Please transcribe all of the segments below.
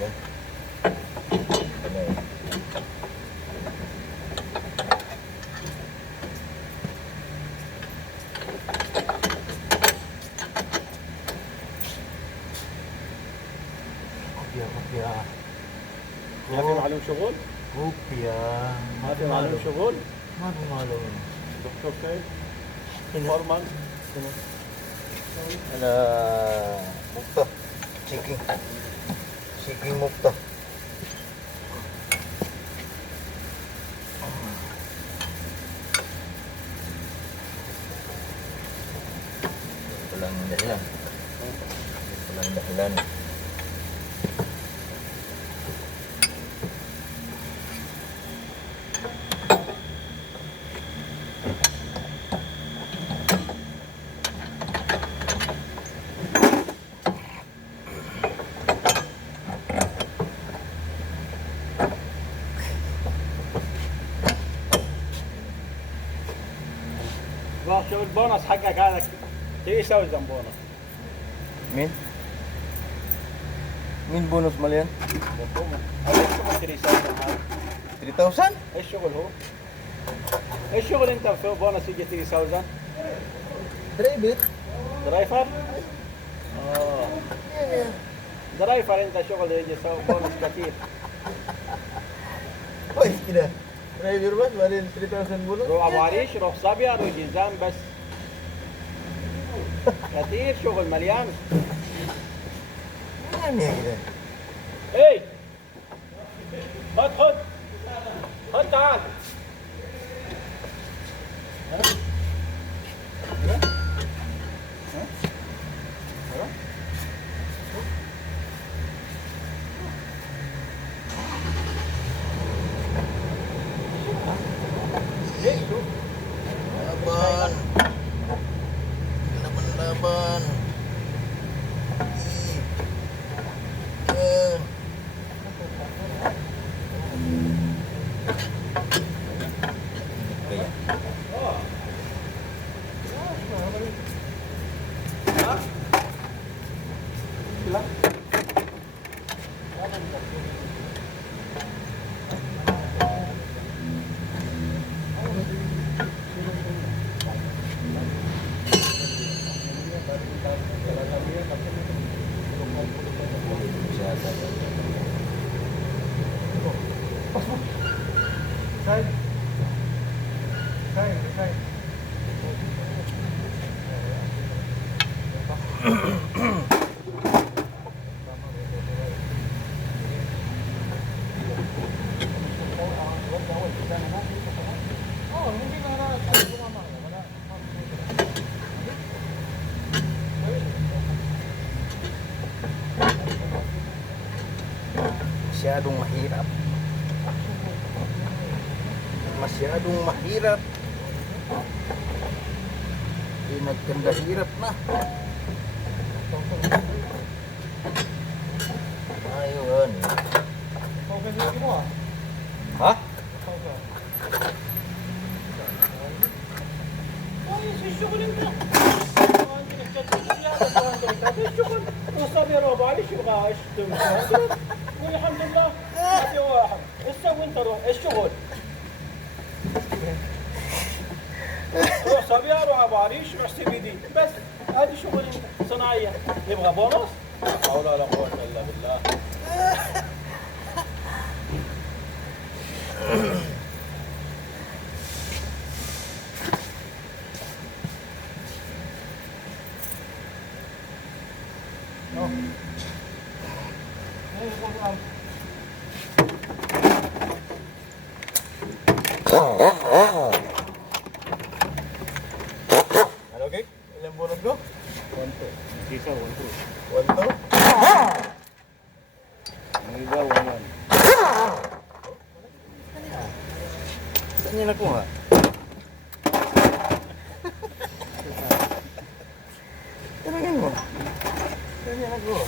Yan. كوبيا ما في معلوم شغل؟ كوبيا ما في معلوم شغل؟ ما في معلوم دكتور سيد؟ هنا. فورمان؟ أنا مفتة تشيكينج مفتة Walang dahilan. Walang dahilan. راح شو البونص حقك هذا؟ ايش يسوي ذنب بونص؟ Min? Min bonus malian? ايش شغل تري يسوي هذا؟ 3,000? ايش شغل هو؟ ايش شغل انت في بونص يجي 3000؟ Driver? درايفر؟ اه درايفر انت شغل يجي يسوي بونص كثير. كويس كده. Driver بس بعدين 3,000 bonus? روح ابو عريش، روح صبيا، روح جيزان بس. كثير شغل مليان. يعني كده. اي خد تعال. Laban. Laban. Kaya. Masyadong mahirap. Masyadong mahirap. Nagkanda hirap na. Ayun. Ha? الشغل انت عندك الشغل وصبر ابو علي شو بغى ايش تسوي؟ قول الحمد لله ما في واحد. ايش تسوي انت؟ روح الشغل. روح صبيا، روح ابو عريش، روح سي بس. هذه شغل انت صناعيه. يبغى بونص؟ لا حول ولا قوه الا بالله. Ano okay? Ilang bonus ko? 1-2. Sisa 1-2. 1, 2? Ang iba 1-1. Saan niya nakuha? Tanungin mo. Saan niya nakuha?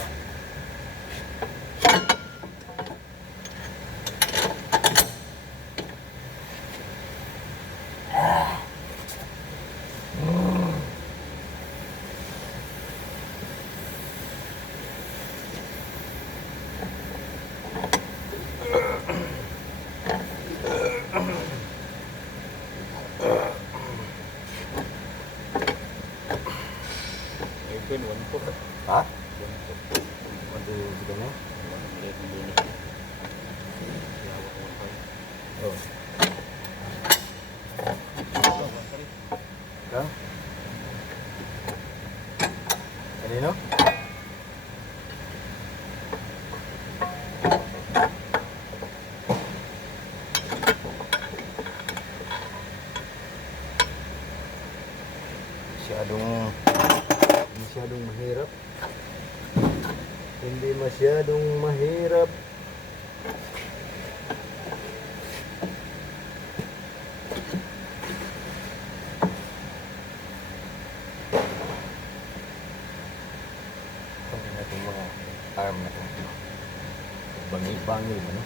Bangil-bangil ano?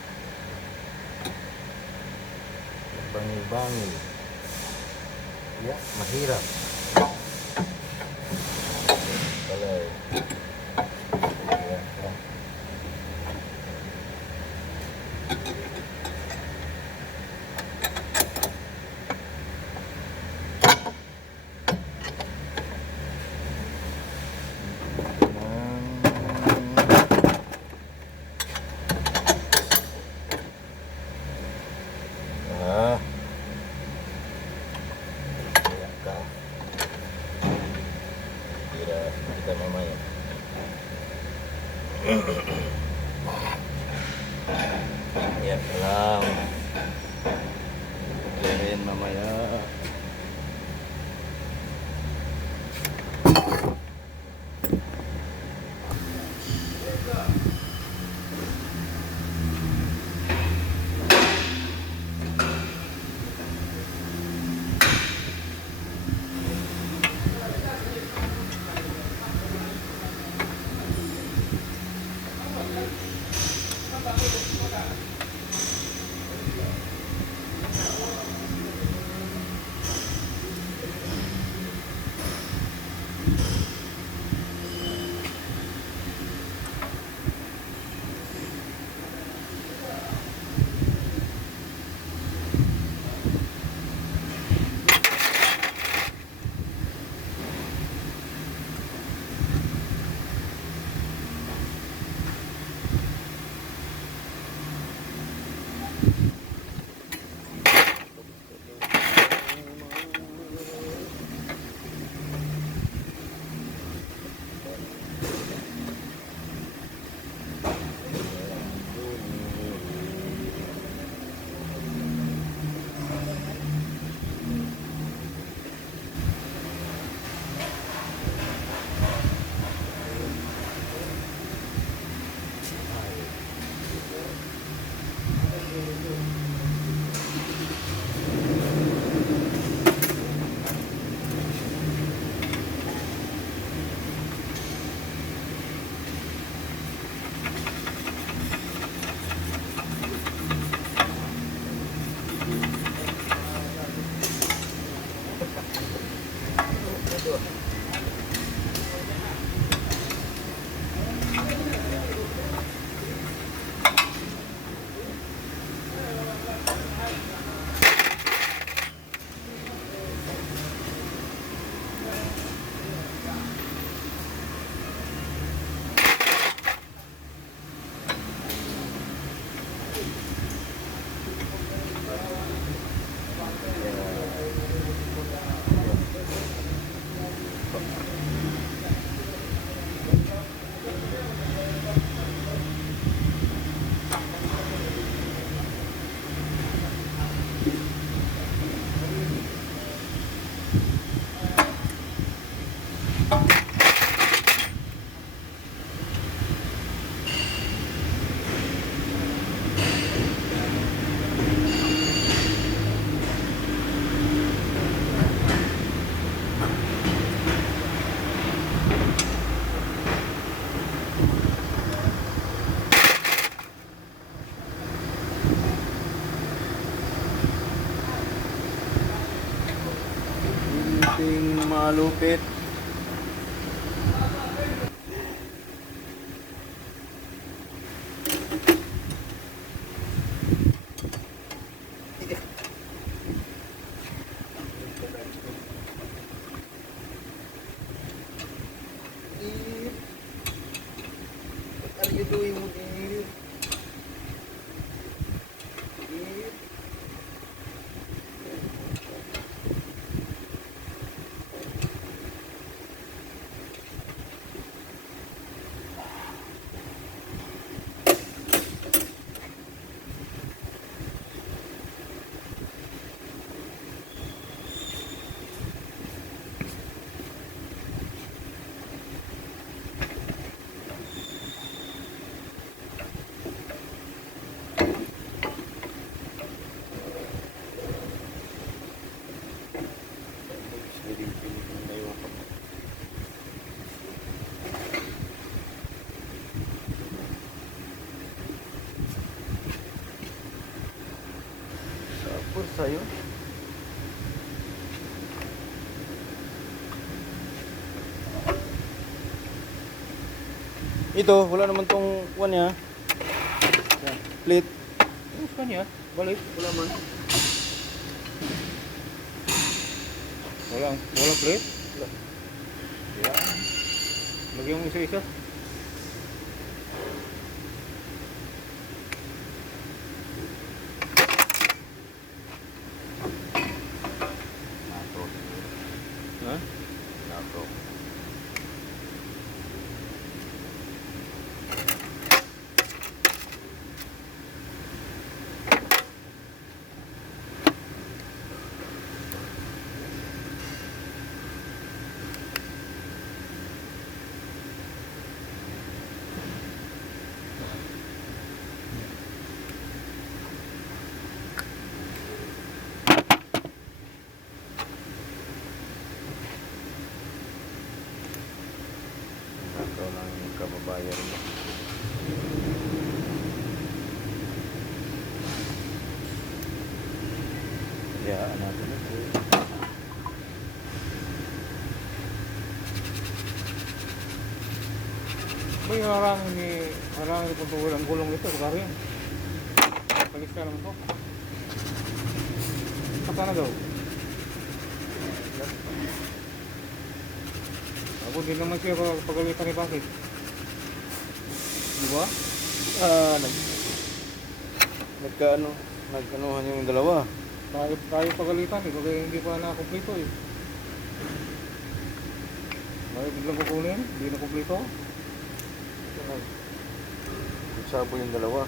Bangil-bangil. Ya, mahirap. Pala eh. Ayan, ayan. Ah. Ayan ka. Kira kita mamaya. Ayan ka lang. Ayan mamaya. Ting malupit. What are you doing, Mudin? sa'yo. Ito, wala naman tong one niya. Yan, plate. Ayos ka niya. Balik. Wala man. Walang plate. Wala. Yan. Lagyan mo isa-isa. Nato. Ha? Nato. Nato ng kababayan mo. Hayaan natin ito. May harang po tuwil ang gulong nito. Sa rin. Palis ka naman to. Saka na daw. Ako din naman siya pagalitan ni Bakit. Di ba? Nagkanuhan yung dalawa. Tayo pagalitan eh. Kaya hindi pa na-complete eh. Bakit biglang kukunin? Hindi na complete. Nagsabo yung dalawa.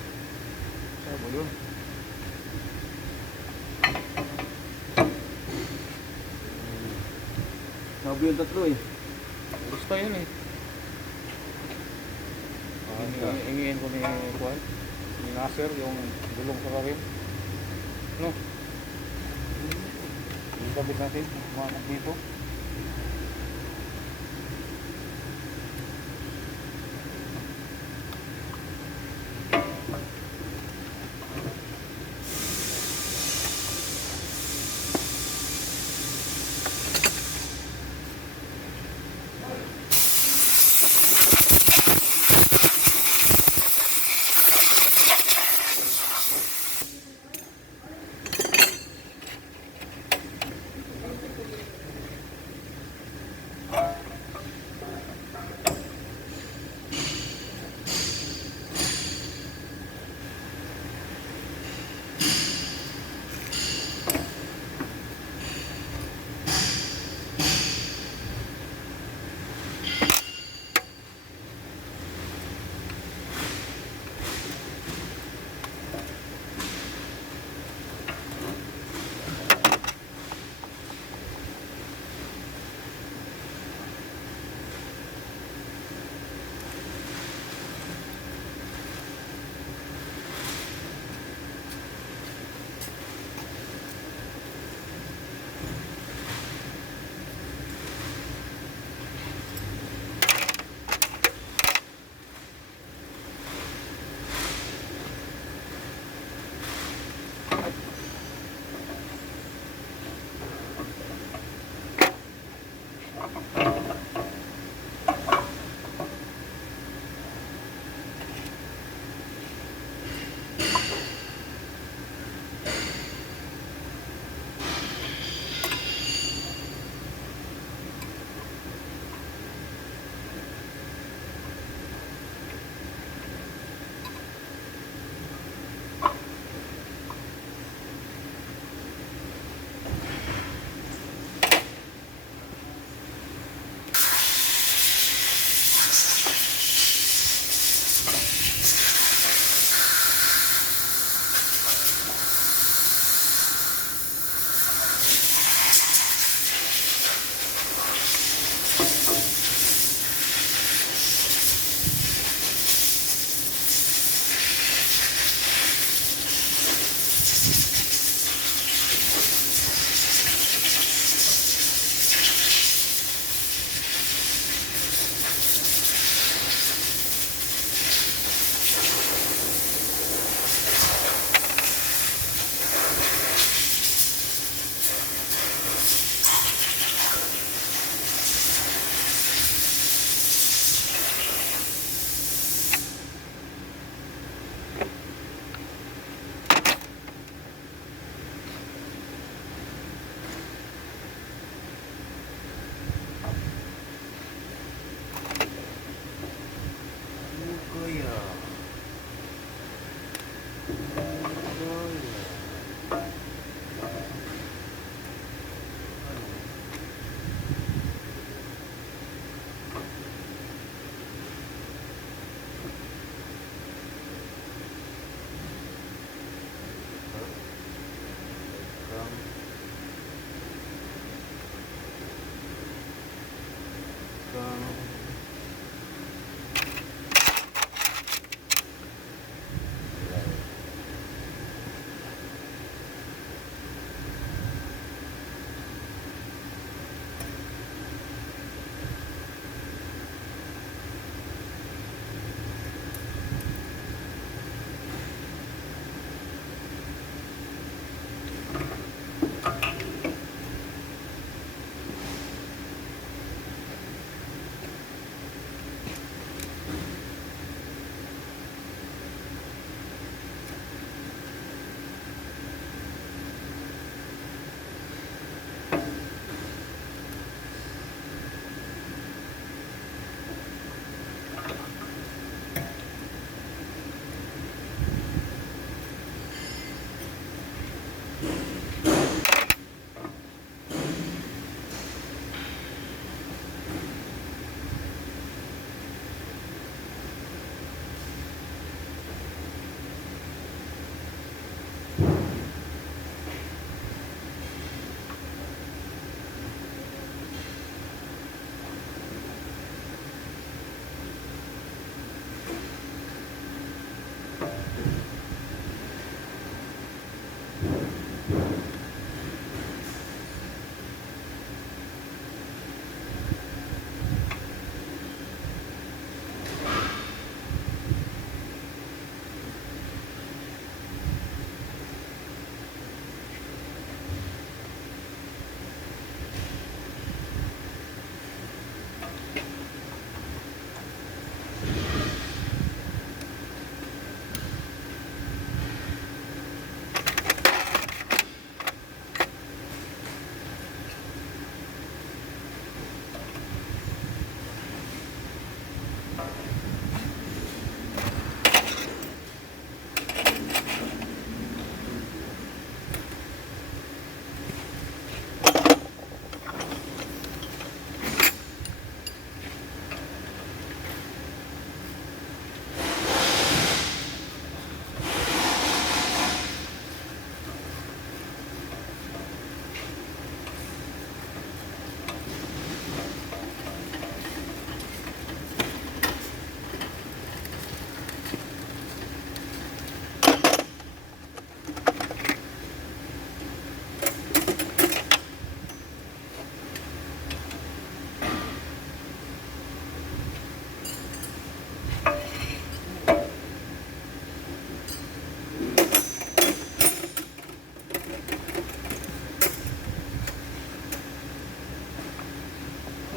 Sabo yun. Sabo yung tatlo eh. Gusto yun eh. Ingin ko ni Juan. Ni Nasser yung gulong sa rin. No? Yung kabit natin. Mga dito.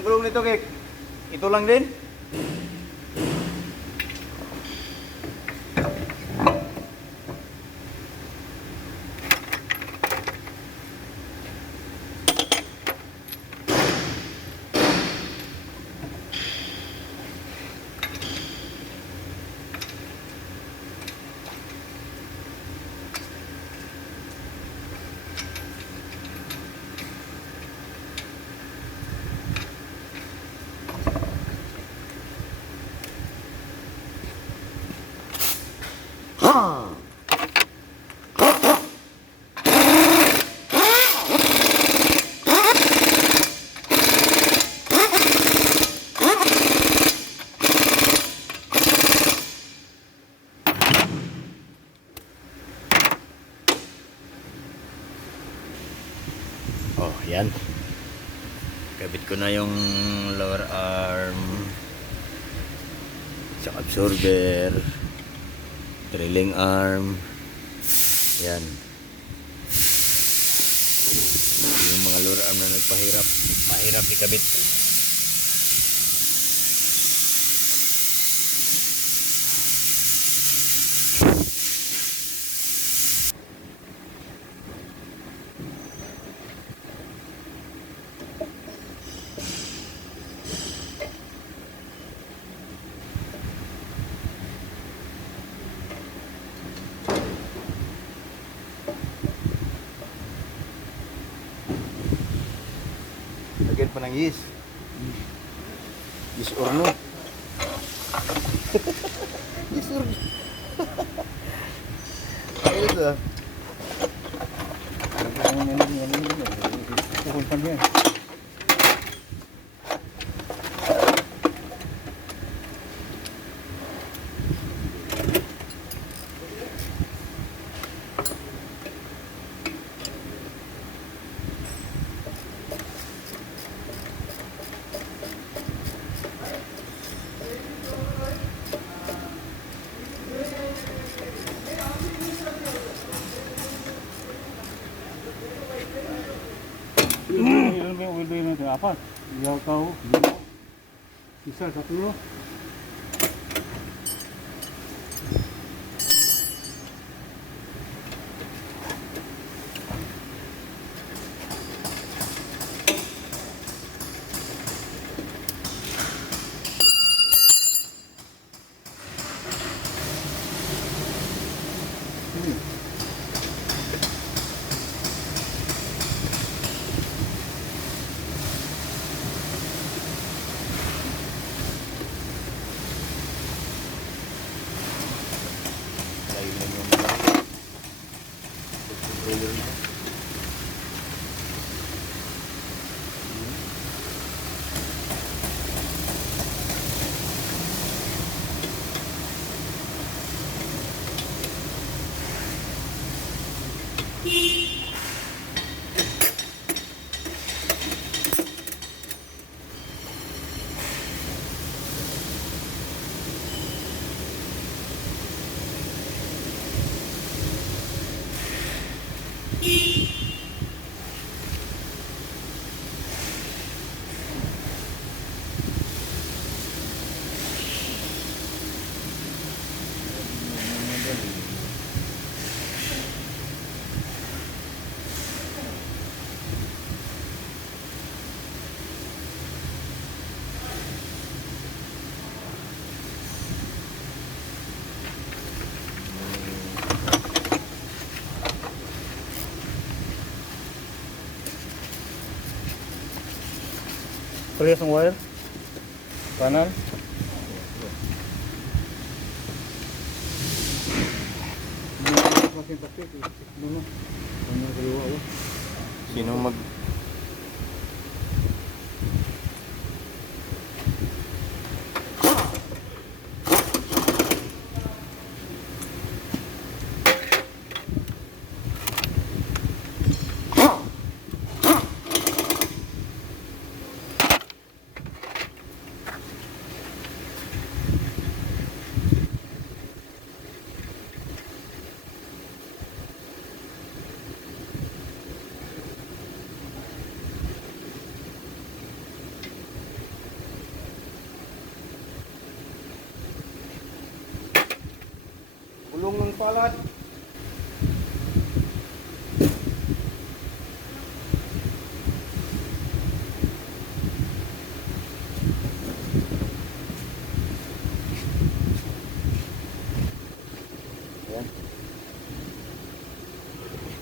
Gulong nito, Kik. Ito lang din. Oh, yan. Kabit ko na yung lower arm sa absorber, drilling arm. Yan. Yung mga lower arm na nagpahirap, mahirap ikabit. pa ng yes. Yes or no. Yes or no. Ayos ah. Pupuntan yan. Ilan ba yung oil natin? Apat. Iyaw tao. Isa, tatlo. Layo na yung malaki. Controller na. Parehas ang wire. Kanan. Sino mag... Gulong ng palad. Ayan.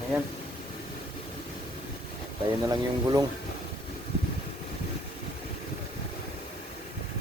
Ayan. Tayo na lang yung gulong.